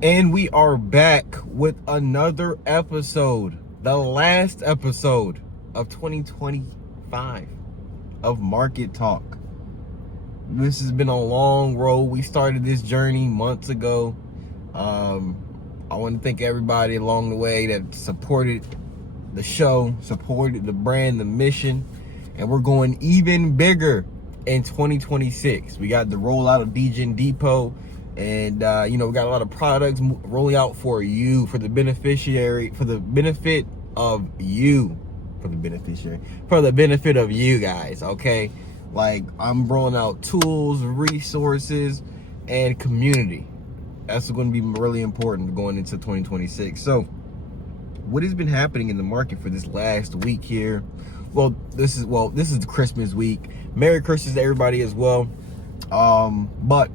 And we are back with another episode, the last episode of 2025 of Market Talk. This has been a long road. We started this journey months ago. I want to thank everybody along the way that supported the show, supported the brand, the mission, and we're going even bigger in 2026. We got the rollout of DEGEN Depot. And, we got a lot of products rolling out for you, for the beneficiary, for the benefit of you, for the benefit of you guys, okay? Like, I'm rolling out tools, resources, and community. That's going to be really important going into 2026. So, what has been happening in the market for this last week here? Well, this is the Christmas week. Merry Christmas to everybody as well. But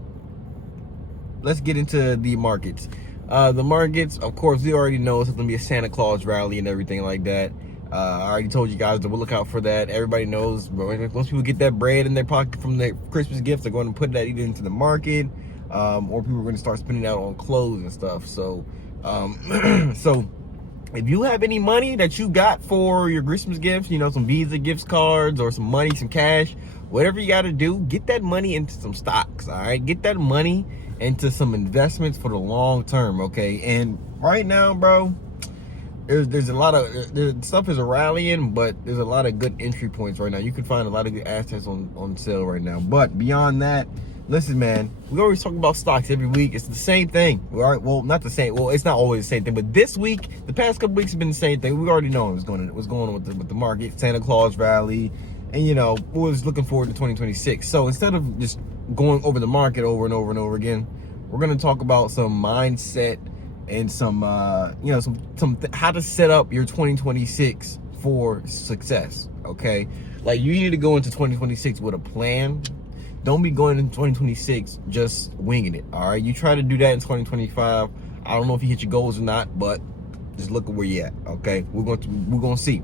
let's get into the markets. The markets, of course, we already know it's going to be a Santa Claus rally and everything like that. I already told you guys to look out for that. Everybody knows, but once people get that bread in their pocket from their Christmas gifts, they're going to put that either into the market, or people are going to start spending out on clothes and stuff. So, so if you have any money that you got for your Christmas gifts, some Visa gift cards or some money, some cash, whatever you got to do, get that money into some stocks, all right? Get that money into some investments for the long term, okay? And right now, bro, there's a lot of stuff is rallying, but there's a lot of good entry points right now. You can find a lot of good assets on sale right now. But beyond that, listen, man, we always talk about stocks every week. It's the same thing. All right, well, not the same. Well, it's not always the same thing, but this week, the past couple weeks have been the same thing. We already know what's going on with the market, Santa Claus rally, and we was looking forward to 2026. So instead of just going over the market over and over and over again, we're going to talk about some mindset and some how to set up your 2026 for success, okay? Like, you need to go into 2026 with a plan. Don't be going into 2026 just winging it, all right? You try to do that in 2025. I don't know if you hit your goals or not, but just look at where you're at, okay? We're going to see.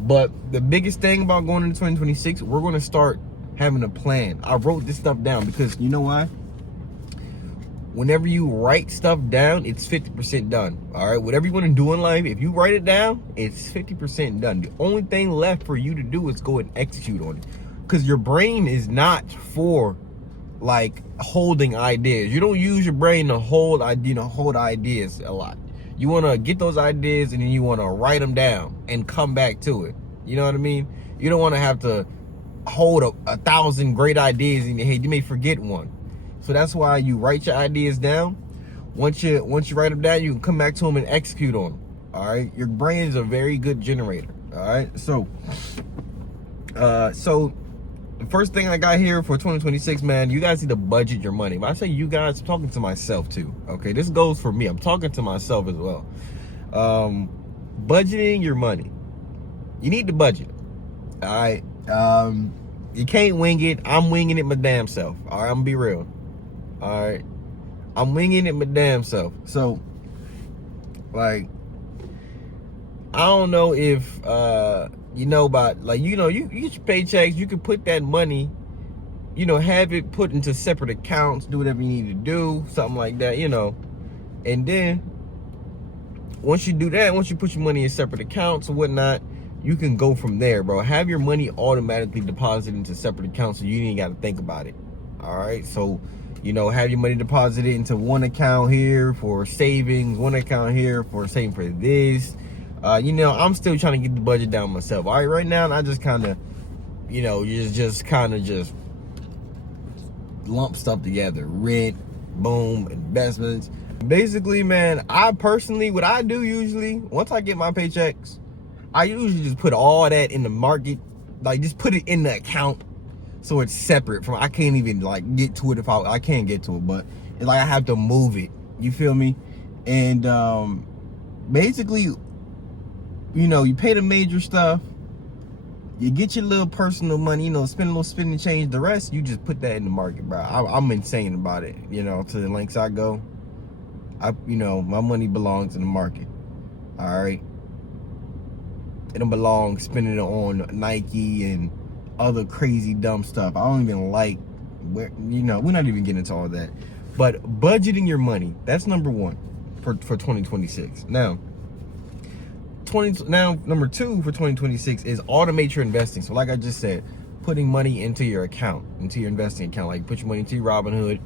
But the biggest thing about going into 2026, we're going to start having a plan. I wrote this stuff down because you know why? Whenever you write stuff down, it's 50% done. All right, whatever you want to do in life, if you write it down, it's 50% done. The only thing left for you to do is go and execute on it, because your brain is not for like holding ideas. You don't use your brain to hold ideas a lot. You want to get those ideas and then you want to write them down and come back to it. You know what I mean? You don't want to have to hold 1,000 great ideas in your head. You may forget one. So that's why you write your ideas down. Once you write them down, you can come back to them and execute on them. All right, your brain is a very good generator. All right, so the first thing I got here for 2026, man, you guys need to budget your money. When I say you guys, I'm talking to myself too. Okay, this goes for me. I'm talking to myself as well. Budgeting your money. You need to budget. All right. You can't wing it. I'm winging it my damn self. All right, I'm gonna be real. All right, I'm winging it my damn self. So, like, I don't know if about, like, you get your paychecks. You can put that money, have it put into separate accounts. Do whatever you need to do, something like that, And then once you do that, once you put your money in separate accounts or whatnot, you can go from there, bro. Have your money automatically deposited into separate accounts, so you ain't got to think about it. All right, so have your money deposited into one account here for savings, one account here for saving for this. I'm still trying to get the budget down myself. All right, right now I just kind of, just lump stuff together. Rent, boom, investments. Basically, man, I personally, what I do usually, once I get my paychecks, I usually just put all that in the market, like just put it in the account so it's separate from, I can't even like get to it if I can't get to it, but it's like I have to move it, you feel me? And basically, you pay the major stuff, you get your little personal money, spend a little spending change, the rest, you just put that in the market, bro. I'm insane about it, to the lengths I go. My money belongs in the market, all right? It don't belong spending it on Nike and other crazy dumb stuff. I don't even like, we're not even getting into all that. But budgeting your money, that's number one for 2026. Now, number two for 2026 is automate your investing. So like I just said, putting money into your account, into your investing account. Like put your money into your Robinhood.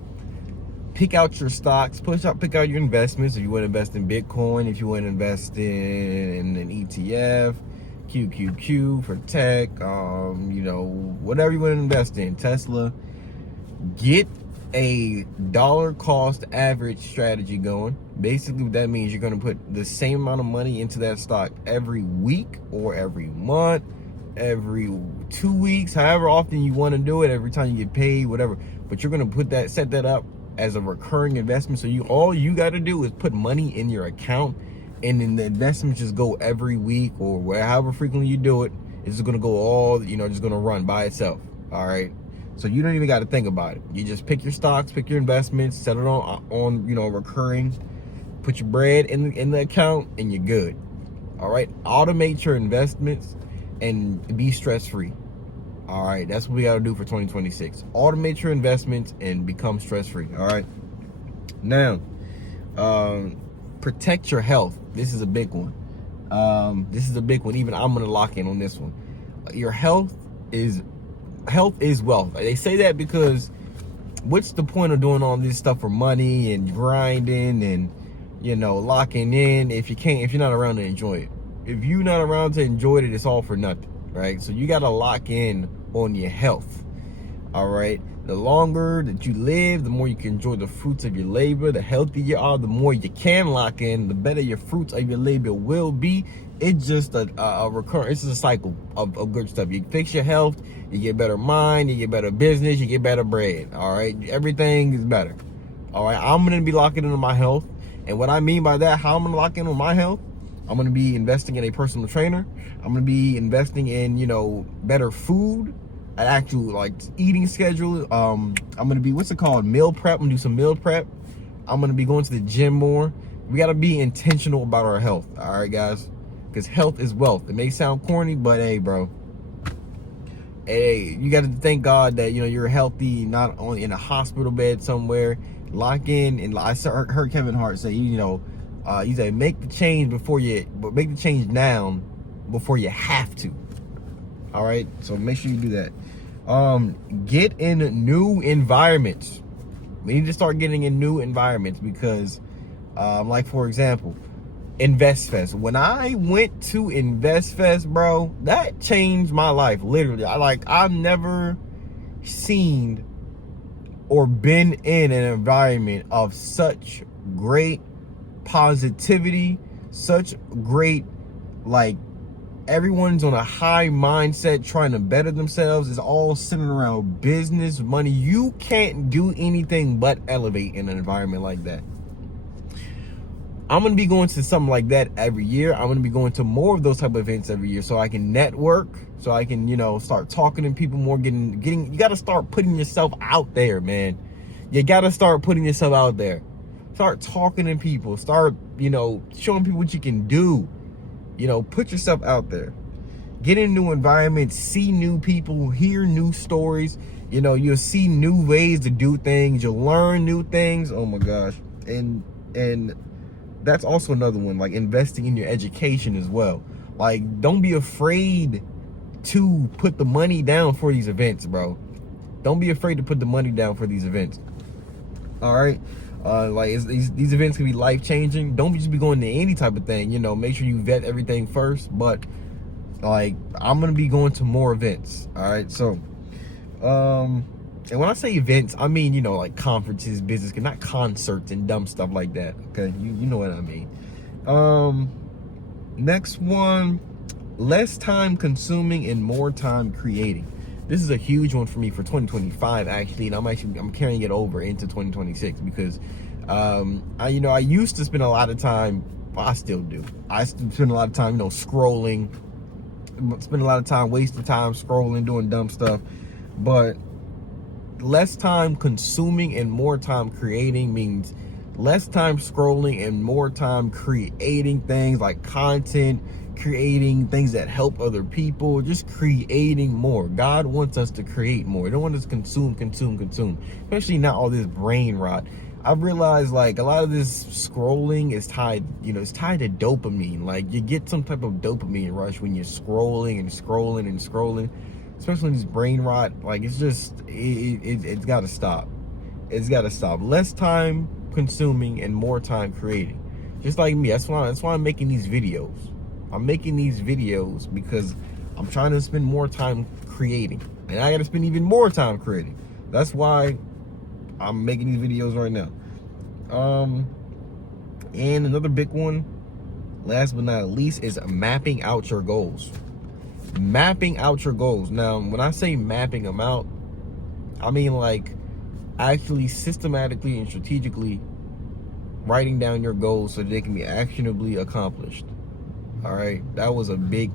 Pick out your stocks, pick out your investments. If you want to invest in Bitcoin, if you want to invest in an ETF, QQQ for tech, whatever you want to invest in, Tesla. Get a dollar cost average strategy going. Basically what that means, you're going to put the same amount of money into that stock every week or every month, every 2 weeks, however often you want to do it, every time you get paid, whatever. But you're going to set that up as a recurring investment. So all you got to do is put money in your account, and then the investments just go every week or however frequently you do it. It's just going to go just going to run by itself. All right. So you don't even got to think about it. You just pick your stocks, pick your investments, set it on recurring, put your bread in the account, and you're good. All right. Automate your investments and be stress-free. All right. That's what we got to do for 2026. Automate your investments and become stress-free. All right. Now, protect your health. This is a big one. Even I'm going to lock in on this one. Your health is wealth. They say that because what's the point of doing all this stuff for money and grinding and locking in if you're not around to enjoy it? If you're not around to enjoy it, it's all for nothing, right? So you got to lock in on your health. All right. The longer that you live, the more you can enjoy the fruits of your labor. The healthier you are, the more you can lock in, the better your fruits of your labor will be. It's just a recurrent, it's just a cycle of good stuff. You fix your health, you get better mind, you get better business, you get better bread. All right. Everything is better. All right. I'm going to be locking into my health. And what I mean by that, how I'm going to lock in on my health, I'm going to be investing in a personal trainer. I'm going to be investing in, better food, an actual eating schedule. I'm going to be, meal prep. I'm going to do some meal prep. I'm going to be going to the gym more. We got to be intentional about our health. All right, guys, because health is wealth. It may sound corny, but hey, bro, you got to thank God that, you're healthy, not only in a hospital bed somewhere. Lock in. And I heard Kevin Hart say, he said, make the change now before you have to. All right. So make sure you do that. Get in new environments. We need to start getting in new environments because, for example, InvestFest. When I went to InvestFest, bro, that changed my life. Literally. I've never seen or been in an environment of such great positivity, such great, everyone's on a high mindset trying to better themselves. It's all centered around business, money. You can't do anything but elevate in an environment like that. I'm going to be going to something like that every year. I'm going to be going to more of those type of events every year so I can network, so I can, start talking to people more, you got to start putting yourself out there, man. You got to start putting yourself out there. Start talking to people. Start, showing people what you can do. Put yourself out there. Get in new environments, see new people, hear new stories. You'll see new ways to do things. You'll learn new things. Oh my gosh. And that's also another one, investing in your education as well. Don't be afraid to put the money down for these events, bro. Don't be afraid to put the money down for these events. All right. These events can be life-changing. Don't just be going to any type of thing, make sure you vet everything first. But I'm gonna be going to more events. All right. So and when I say events, I mean, conferences, business, not concerts and dumb stuff like that. Okay, you know what I mean. Next one, less time consuming and more time creating. This is a huge one for me for 2025, actually, and I'm carrying it over into 2026 because I used to spend a lot of time. Well, I still do. I spend a lot of time, scrolling. Spend a lot of time, wasting time scrolling, doing dumb stuff. But less time consuming and more time creating means less time scrolling and more time creating things like content, creating things that help other people, just creating more. God wants us to create more. He don't want us to consume, especially not all this brain rot. I've realized like a lot of this scrolling is tied, it's tied to dopamine. Like you get some type of dopamine rush when you're scrolling and scrolling and scrolling, especially this brain rot. Like it's just, it's got to stop. It's got to stop. Less time consuming and more time creating. Just like me. That's why I'm making these videos. I'm making these videos because I'm trying to spend more time creating, and I got to spend even more time creating. That's why I'm making these videos right now. And another big one, last but not least, is mapping out your goals. Mapping out your goals. Now, when I say mapping them out, I mean like actually systematically and strategically writing down your goals so that they can be actionably accomplished. All right, that was a big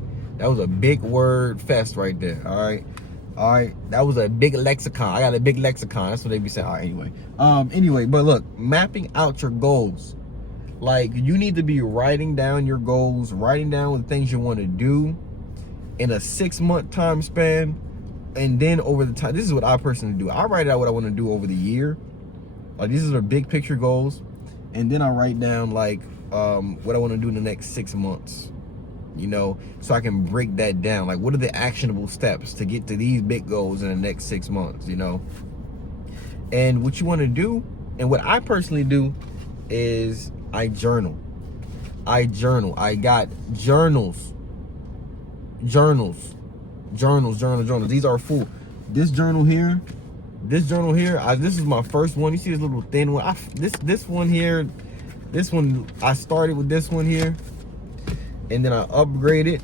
word fest right there. All right, that was a big lexicon. I got a big lexicon. That's what they be saying. All right, anyway, but look, mapping out your goals. Like you need to be writing down your goals, writing down the things you want to do in a 6-month time span, and then over the time. This is what I personally do. I write out what I want to do over the year. Like these are big picture goals, and then I write down like what I want to do in the next 6 months. So I can break that down. Like, what are the actionable steps to get to these big goals in the next 6 months, And what you want to do, and what I personally do, is I journal. I got journals. These are full. This journal here, this is my first one. You see this little thin one? This one here, I started with this one here. And then I upgraded,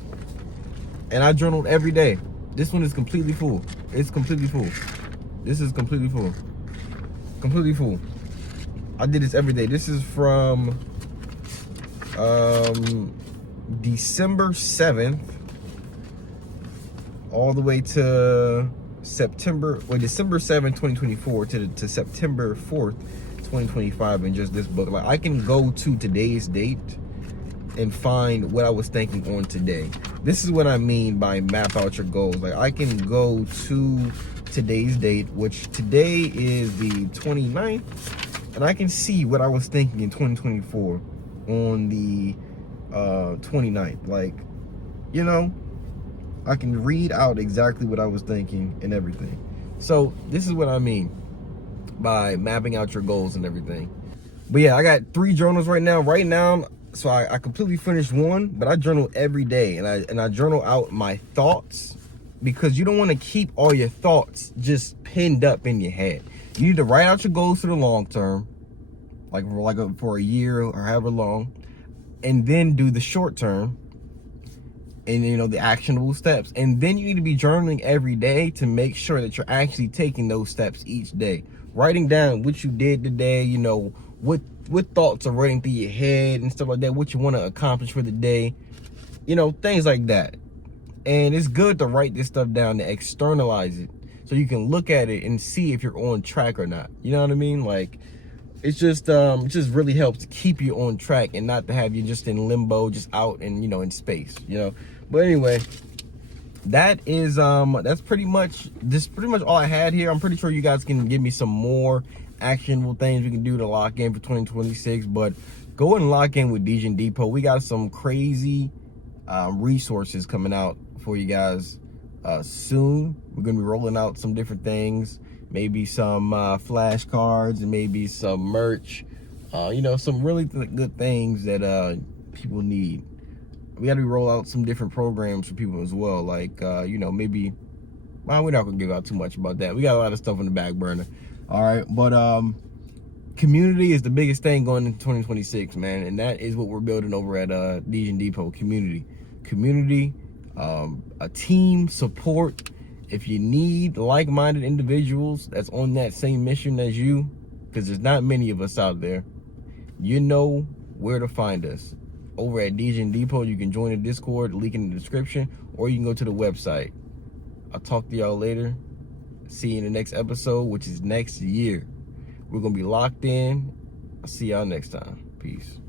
and I journaled every day. This one is completely full. It's completely full. This is completely full. Completely full. I did this every day. This is from December 7th all the way to December 7th, 2024 to September 4th, 2025 in just this book. Like I can go to today's date and find what I was thinking on today. This is what I mean by map out your goals. Like I can go to today's date, which today is the 29th, and I can see what I was thinking in 2024 on the 29th. Like, I can read out exactly what I was thinking and everything. So this is what I mean by mapping out your goals and everything. But yeah, I got 3 journals right now. So I completely finished one, but I journal every day, and I journal out my thoughts, because you don't want to keep all your thoughts just pinned up in your head. You need to write out your goals for the long term, for a year or however long, and then do the short term, and the actionable steps. And then you need to be journaling every day to make sure that you're actually taking those steps each day, writing down what you did today, what thoughts are running through your head and stuff like that, what you want to accomplish for the day, things like that. And it's good to write this stuff down, to externalize it, so you can look at it and see if you're on track or not. You know what I mean? Like, it just really helps to keep you on track and not to have you just in limbo, just out and in space. But anyway, that's pretty much all I had here. I'm pretty sure you guys can give me some more actionable things we can do to lock in for 2026, but go and lock in with DEGEN Depot. We got some crazy resources coming out for you guys soon. We're gonna be rolling out some different things, maybe some flashcards and maybe some merch, some really good things that people need. We got to roll out some different programs for people as well, like maybe, well, we're not gonna give out too much about that. We got a lot of stuff on the back burner. All right, but community is the biggest thing going into 2026, man, and that is what we're building over at DEGEN Depot. Community, a team, support. If you need like-minded individuals that's on that same mission as you, because there's not many of us out there, you know where to find us. Over at DEGEN Depot, you can join the Discord, link in the description, or you can go to the website. I'll talk to y'all later. See you in the next episode, which is next year. We're going to be locked in. I'll see y'all next time. Peace.